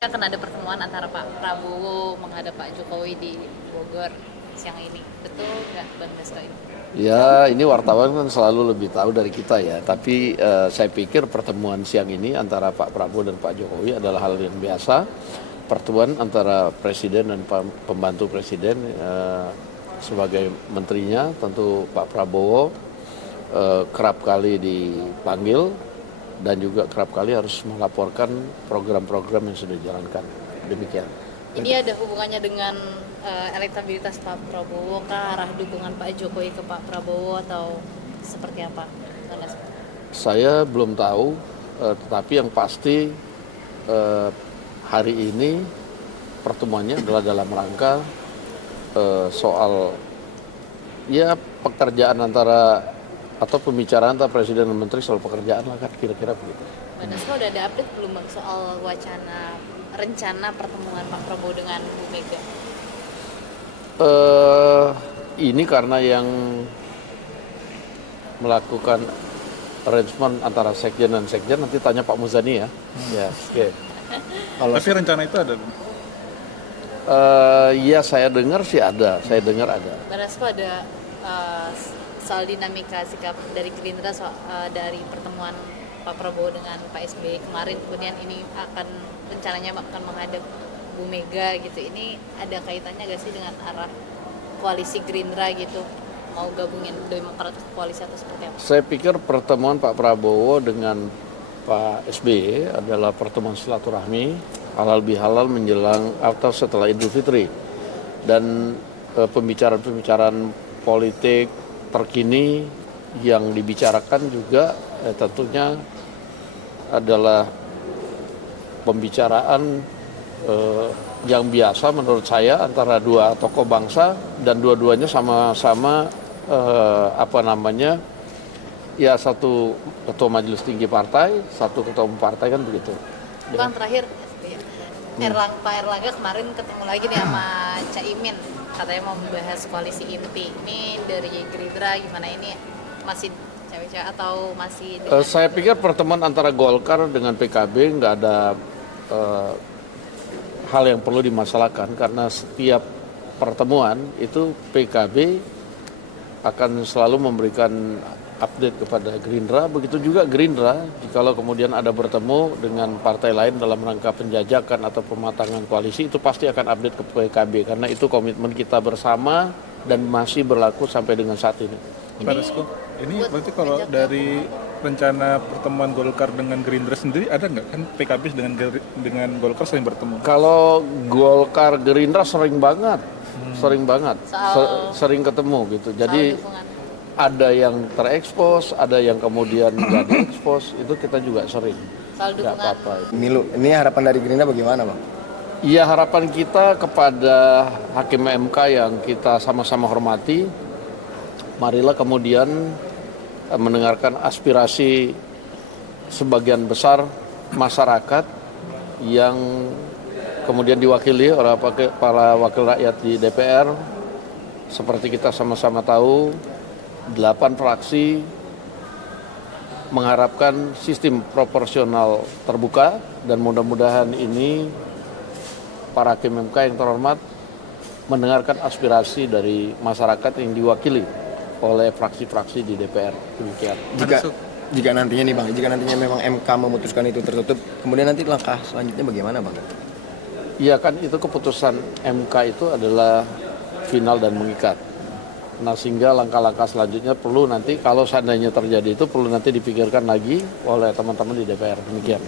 Akan ada pertemuan antara Pak Prabowo menghadap Pak Jokowi di Bogor siang ini. Betul nggak Bang Dasko ini? Ya, ini wartawan kan selalu lebih tahu dari kita ya. Tapi saya pikir pertemuan siang ini antara Pak Prabowo dan Pak Jokowi adalah hal yang biasa. Pertemuan antara Presiden dan pembantu Presiden sebagai menterinya, tentu Pak Prabowo kerap kali dipanggil dan juga kerap kali harus melaporkan program-program yang sudah dijalankan. Demikian. Ini ada hubungannya dengan elektabilitas Pak Prabowo kah, arah dukungan Pak Jokowi ke Pak Prabowo atau seperti apa? Bang Dasko? Saya belum tahu, tetapi yang pasti hari ini pertemuannya adalah dalam rangka soal ya pekerjaan antara atau pembicaraan antara Presiden dan Menteri soal pekerjaan lah kan kira-kira begitu. Bang Dasko udah ada update belum Bang soal rencana pertemuan Pak Prabowo dengan Bu Mega? Ini karena yang melakukan arrangement antara sekjen dan sekjen nanti tanya Pak Muzani ya. Ya, oke. Tapi rencana itu ada, Bang? Ya saya dengar sih ada, Bang Dasko ada soal dinamika sikap dari Gerindra dari pertemuan Pak Prabowo dengan Pak SBY kemarin, kemudian ini rencananya akan menghadap Bu Mega gitu. Ini ada kaitannya gak sih dengan arah koalisi Gerindra gitu? Mau gabungin Demokrat ke koalisi atau seperti apa? Saya pikir pertemuan Pak Prabowo dengan Pak SBY adalah pertemuan silaturahmi halal bihalal menjelang atau setelah Idul Fitri, dan pembicaraan politik terkini yang dibicarakan juga tentunya adalah pembicaraan yang biasa menurut saya antara dua tokoh bangsa, dan dua-duanya sama-sama ya satu ketua majelis tinggi partai, satu ketua umum partai kan begitu. Bang, terakhir Pak Erlangga kemarin ketemu lagi nih sama Caimin, katanya mau membahas koalisi inti. Ini dari Gerindra gimana, ini masih cewek-cewek atau masih Saya pikir pertemuan antara Golkar dengan PKB nggak ada hal yang perlu dimasalahkan, karena setiap pertemuan itu PKB akan selalu memberikan update kepada Gerindra, begitu juga Gerindra jikalau kemudian ada bertemu dengan partai lain dalam rangka penjajakan atau pematangan koalisi, itu pasti akan update ke PKB, karena itu komitmen kita bersama dan masih berlaku sampai dengan saat ini. Pak Dasko, ini berarti kalau dari rencana pertemuan Golkar dengan Gerindra sendiri ada nggak? Kan PKB dengan Golkar sering bertemu. Kalau Golkar Gerindra sering banget, sering ketemu gitu. Jadi ada yang terekspos, ada yang kemudian nggak diekspos, itu kita juga sering. soal Nggak dukungan apa-apa. Pemilu, ini harapan dari Gerindra bagaimana, Bang? Iya, harapan kita kepada Hakim MK yang kita sama-sama hormati, marilah kemudian mendengarkan aspirasi sebagian besar masyarakat yang kemudian diwakili oleh para wakil rakyat di DPR. Seperti kita sama-sama tahu, 8 fraksi mengharapkan sistem proporsional terbuka, dan mudah-mudahan ini para hakim MK yang terhormat mendengarkan aspirasi dari masyarakat yang diwakili oleh fraksi-fraksi di DPR. Demikian. Jika nantinya nih, Bang, jika nantinya memang MK memutuskan itu tertutup, kemudian nanti langkah selanjutnya bagaimana, Bang? Iya kan, itu keputusan MK itu adalah final dan mengikat. Nah, sehingga langkah-langkah selanjutnya perlu nanti, kalau seandainya terjadi itu, perlu nanti dipikirkan lagi oleh teman-teman di DPR. Demikian.